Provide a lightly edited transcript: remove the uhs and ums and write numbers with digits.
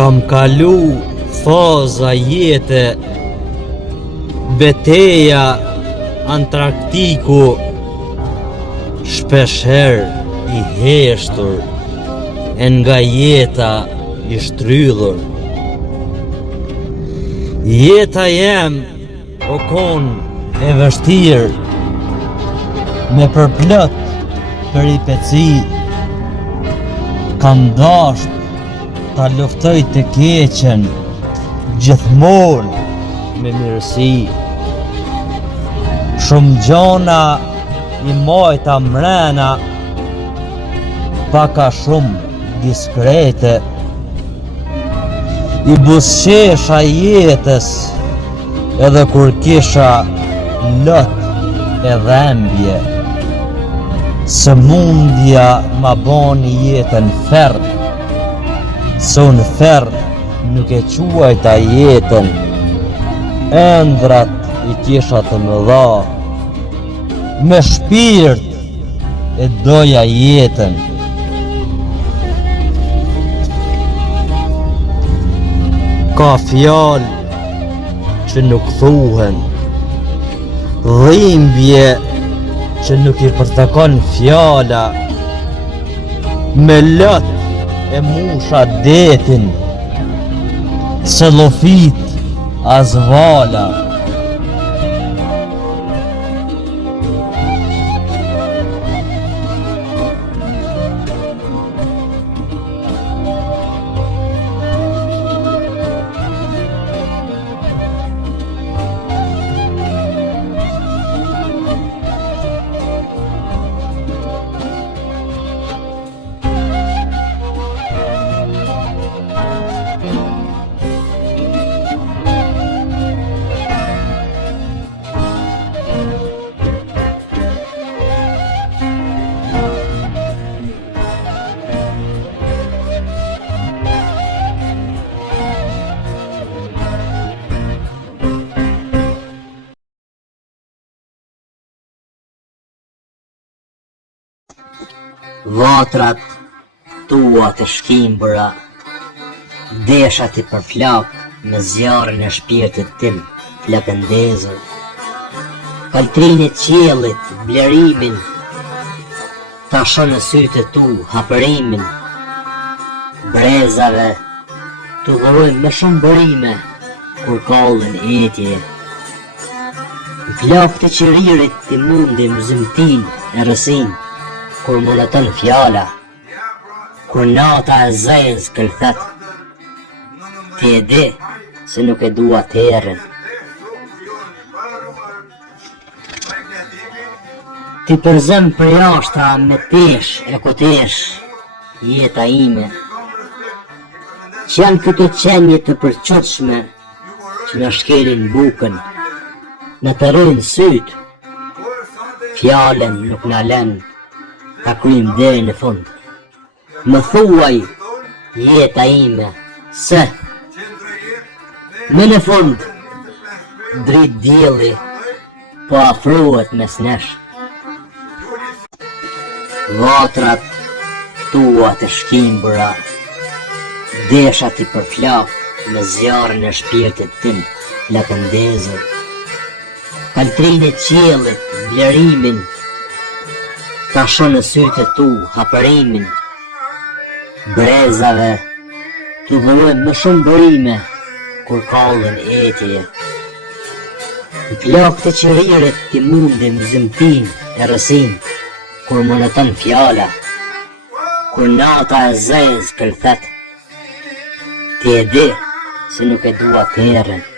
Kam kalu faza jete, beteja Antarktiku, shpesher i heshtur, e nga jeta i shtrydhur. Jeta jem o kon e vështirë, me përplot peripeci, kam dasht ta luftoj të keqen, gjithmonë me mirësi. Shumë gjona i mojta mrena, paka shumë diskrete, i busqesha jetës, edhe kur kisha lot e dhembje. Sëmundja ma boni jetën ferr, se unë ferr nuk e quajta jetën, ëndrat i kisha të mëdha, me shpirt e doja jetën. Ka fjalë që nuk thuhen, dhimbje që nuk i përtakon fjala, me lot e musha detin, se llofit as vala. Vatrat tua të shkimbura, deshat i përflak me zjarrin e shpirtit tim flakëndezur. Kaltrin e qiellit, blerimin, ta shon në sytë tu hapërimin. Brezave tu dhurojmë me shumë bërime, kur kallën etje. Në flak të qiririt ti mundim zymtin e rësin, kur munaton fjala, kur nata e zez këllthet. Ti e di se nuk e dua terën. Ti përzem për jashta me tesh e kutesh, jeta ime, që janë këto qenje të përqotshme, që në shkelin bukën, në të rrën syt, fjalen nuk në len, ta kryim deri në fund. Më thuaj, jeta ime, se me në fund, drit dielli, po afrohet mes nesh. Vatrat tua të shkimbura, deshat i përflak me zjarrin e shpirtit tim flakëndezur. Kaltrin e qiellit, blerimin, ta shon në sytë tu hapërimin. Brezave tu dhurojmë me shumë bërime, kur kallën etje. Në flak të qiririt ti mundim zymtin e rësin, kur munaton fjala, kur nata e zez këllthet. Ti e di se nuk e dua terën.